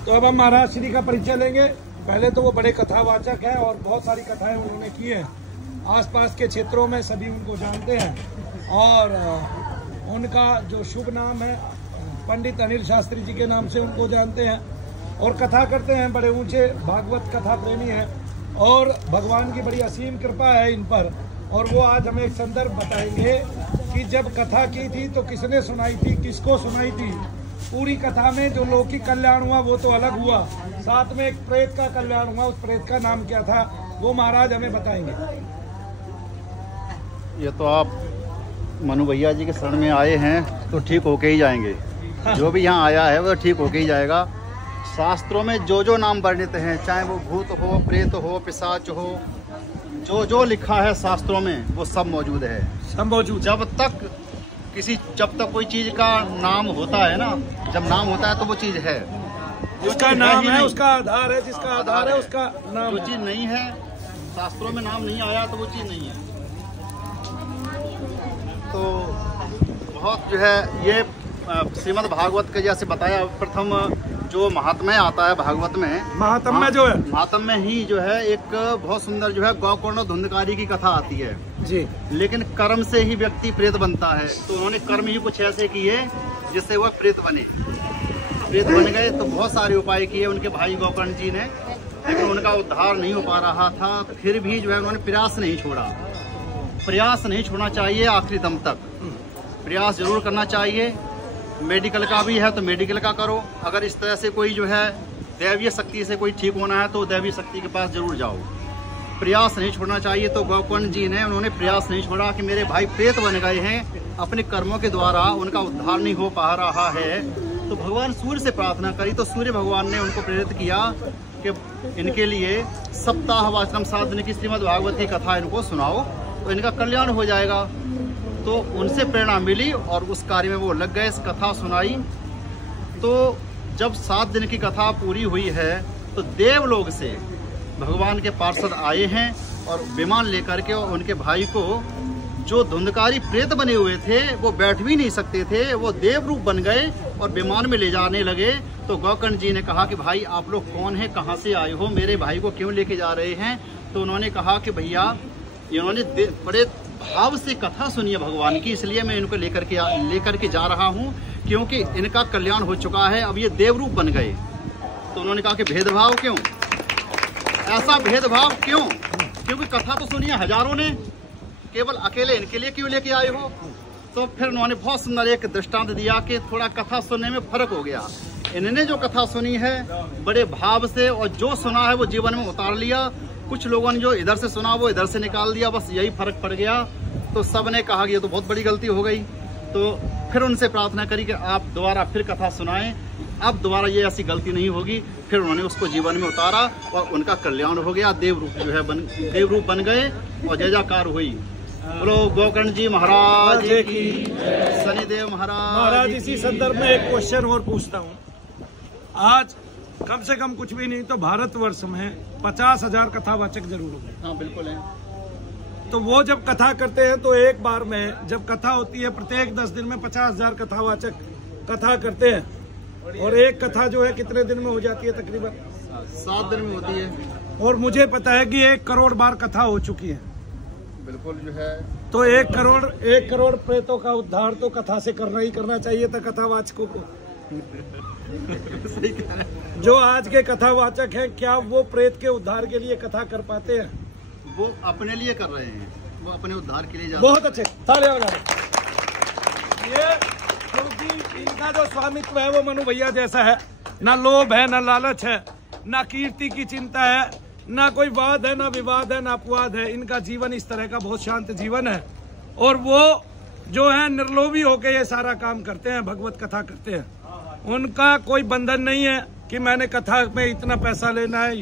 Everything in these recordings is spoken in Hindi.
तो अब हम महाराज श्री का परिचय लेंगे। पहले तो वो बड़े कथावाचक हैं और बहुत सारी कथाएं उन्होंने की हैं। आसपास के क्षेत्रों में सभी उनको जानते हैं और उनका जो शुभ नाम है पंडित अनिल शास्त्री जी के नाम से उनको जानते हैं और कथा करते हैं। बड़े ऊंचे भागवत कथा प्रेमी हैं और भगवान की बड़ी असीम कृपा है इन पर। और वो आज हमें एक संदर्भ बताएंगे कि जब कथा की थी तो किसने सुनाई थी, किसको सुनाई थी। पूरी कथा में जो लौकिक कल्याण हुआ वो तो अलग हुआ, साथ में एक प्रेत का कल्याण हुआ। उस प्रेत का नाम क्या था वो महाराज हमें बताएंगे। ये तो आप मनु भैया जी के शरण में आए हैं तो ठीक होके ही जाएंगे। जो भी यहाँ आया है वो ठीक होके ही जाएगा। शास्त्रों में जो जो नाम वर्णित हैं, चाहे वो भूत हो, प्रेत हो, पिशाच हो, जो जो लिखा है शास्त्रों में वो सब मौजूद है। सब मौजूद। जब तक कोई चीज का नाम होता है ना, जब नाम होता है तो वो चीज है। उसका नाम है, उसका आधार है, जिसका आधार है उसका नाम। जो चीज नहीं है, शास्त्रों में नाम नहीं आया तो वो चीज नहीं है। तो बहुत जो है ये श्रीमद् भागवत के जैसे बताया, प्रथम जो महात्म्य आता है भागवत में, महात्म्य जो है, महात्म्य ही जो है एक बहुत सुंदर जो है गौकर्ण धुंधकारी की कथा आती है जी। लेकिन कर्म से ही व्यक्ति प्रेत बनता है। तो उन्होंने कर्म ही कुछ ऐसे किए जिससे वह प्रेत बने। प्रेत बन गए तो बहुत सारे उपाय किए उनके भाई गौकर्ण जी ने, लेकिन उनका उद्धार नहीं हो पा रहा था। फिर भी जो है उन्होंने प्रयास नहीं छोड़ा। प्रयास नहीं छोड़ना चाहिए, आखिरी दम तक प्रयास जरूर करना चाहिए। मेडिकल का भी है तो मेडिकल का करो। अगर इस तरह से कोई जो है दैवीय शक्ति से कोई ठीक होना है तो दैवीय शक्ति के पास जरूर जाओ। प्रयास नहीं छोड़ना चाहिए। तो गौकर्ण जी ने उन्होंने प्रयास नहीं छोड़ा कि मेरे भाई प्रेत बन गए हैं, अपने कर्मों के द्वारा उनका उद्धार नहीं हो पा रहा है। तो भगवान सूर्य से प्रार्थना करी तो सूर्य भगवान ने उनको प्रेरित किया कि इनके लिए सप्ताह वाचनम 7 दिन की श्रीमद् भागवत की कथा इनको सुनाओ तो इनका कल्याण हो जाएगा। तो उनसे प्रेरणा मिली और उस कार्य में वो लग गए। इस कथा सुनाई तो जब 7 दिन की कथा पूरी हुई है तो देवलोक से भगवान के पार्षद आए हैं और विमान लेकर के उनके भाई को, जो धुंधकारी प्रेत बने हुए थे वो बैठ भी नहीं सकते थे, वो देव रूप बन गए और विमान में ले जाने लगे। तो गौकर्ण जी ने कहा कि भाई आप लोग कौन है, कहाँ से आए हो, मेरे भाई को क्यों लेके जा रहे हैं। तो उन्होंने कहा कि भैया इन्होंने बड़े भाव से कथा सुनी है भगवान की, इसलिए मैं इनको लेकर के जा रहा हूँ क्योंकि इनका कल्याण हो चुका है, अब ये देव रूप बन गए। तो उन्होंने कहा कि भेदभाव क्यों, ऐसा भेदभाव क्यों, क्योंकि कथा तो सुनी है हजारों ने, केवल अकेले इनके लिए क्यों लेके आए हो। तो फिर उन्होंने बहुत सुंदर एक दृष्टांत दिया कि थोड़ा कथा सुनने में फर्क हो गया। इन्होंने जो कथा सुनी है बड़े भाव से और जो सुना है वो जीवन में उतार लिया। कुछ लोगों ने जो इधर से सुना वो इधर से निकाल दिया, बस यही फर्क पड़ गया। तो सब ने कहा कि ये तो बहुत बड़ी गलती हो गई। तो फिर उनसे प्रार्थना करी कि आप दोबारा फिर कथा सुनाएं, अब दोबारा ये ऐसी गलती नहीं होगी। फिर उन्होंने उसको जीवन में उतारा और उनका कल्याण हो गया। देव रूप जो है देव रूप बन गए और जय जयकार हुई। बोलो गौकर्ण जी महाराज की, शनिदेव महाराज। इसी संदर्भ में एक क्वेश्चन और पूछता हूँ। आज कम से कम कुछ भी नहीं तो भारतवर्ष में 50,000 कथावाचक जरूर होंगे। हाँ बिल्कुल है। तो वो जब कथा करते हैं तो एक बार में जब कथा होती है प्रत्येक 10 दिन में 50,000 कथावाचक कथा करते हैं और एक कथा जो है कितने दिन में हो जाती है? तकरीबन 7 दिन में होती है। और मुझे पता है कि 1 करोड़ बार कथा हो चुकी है। बिल्कुल जो है तो 1 करोड़ प्रेतों का उद्धार तो कथा से करना ही करना चाहिए था कथावाचकों को। जो आज के कथावाचक हैं क्या वो प्रेत के उद्धार के लिए कथा कर पाते हैं? वो अपने लिए कर रहे हैं, वो अपने उद्धार के लिए बहुत अच्छे तालियां बजा रहे। ये क्योंकि इनका जो स्वामित्व है वो मनु भैया जैसा है, ना लोभ है, ना लालच है, ना कीर्ति की चिंता है, ना कोई वाद है, ना विवाद है, ना अपवाद है। इनका जीवन इस तरह का बहुत शांत जीवन है और वो जो है निर्लोभी होके ये सारा काम करते हैं, भगवत कथा करते हैं। उनका कोई बंधन नहीं है कि मैंने कथा में इतना पैसा लेना है।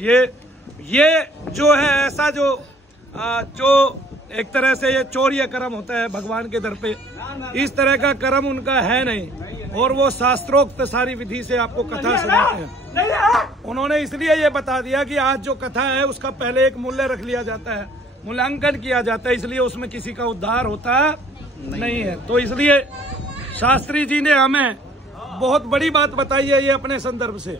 ये जो है ऐसा जो एक तरह से ये चोरिया कर्म होता है भगवान के दर पे, इस तरह का कर्म उनका है नहीं और वो शास्त्रोक्त सारी विधि से आपको कथा सुनाते हैं। उन्होंने इसलिए ये बता दिया कि आज जो कथा है उसका पहले एक मूल्य रख लिया जाता है, मूल्यांकन किया जाता है, इसलिए उसमें किसी का उद्धार होता नहीं है। तो इसलिए शास्त्री जी ने हमें बहुत बड़ी बात बताई है ये अपने संदर्भ से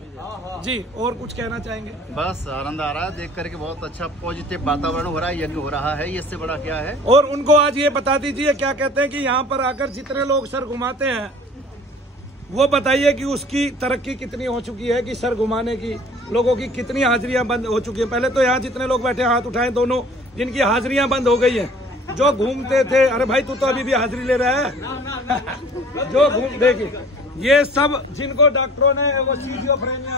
जी। और कुछ कहना चाहेंगे? बस आनंद आ रहा है देख करके, बहुत अच्छा पॉजिटिव वातावरण हो रहा है, यज्ञ हो रहा है, इससे बड़ा क्या है। और उनको आज ये बता दीजिए, क्या कहते हैं कि यहाँ पर आकर जितने लोग सर घुमाते हैं वो बताइए कि उसकी तरक्की कितनी हो चुकी है, कि सर घुमाने की लोगों की कितनी हाजिरियां बंद हो चुकी है। पहले तो यहाँ जितने लोग बैठे हाथ उठाएं दोनों, जिनकी हाजिरियां बंद हो गई है। जो घूमते थे, अरे भाई तू तो अभी भी हाजिरी ले रहा है। जो घूम, देखिए ये सब जिनको डॉक्टरों ने वो सीजियोफ्रेनिया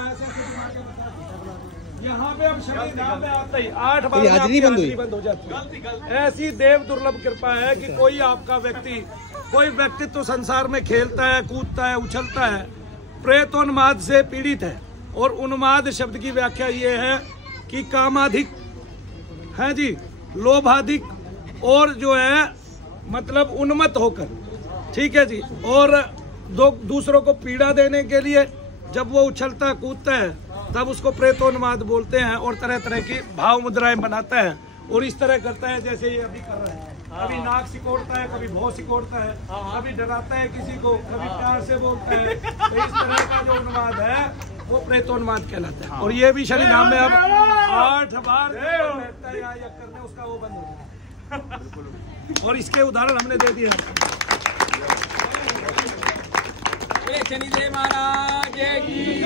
यहाँ पे अब शनि धाम में आते ही 8 बार हाजिरी बंद हो जाती है। ऐसी देव दुर्लभ कृपा है कि कोई व्यक्ति तो संसार में खेलता है, कूदता है, उछलता है, प्रेतोन्माद से पीड़ित है। और उन्माद शब्द की व्याख्या ये है कि कामाधिक है जी, लोभाधिक, और जो है मतलब उन्मत्त होकर, ठीक है जी। और दूसरों को पीड़ा देने के लिए जब वो उछलता कूदता है तब उसको प्रेतोन्माद बोलते हैं। और तरह तरह की भाव मुद्राएं बनाता है और इस तरह करता है जैसे ये अभी कर रहा है। कभी नाक सिकोड़ता है, कभी भौं सिकोड़ता है, कभी डराता है किसी को, कभी प्यार से बोलता है। तो इस तरह का जो उन्माद है वो प्रेतोन्माद कहलाता है। और ये भी शनि धाम में अब 8 बार रहता है या करने, उसका वो बंद हो जाता है। और इसके उदाहरण हमने दे दिए। शनिदेव महाराज की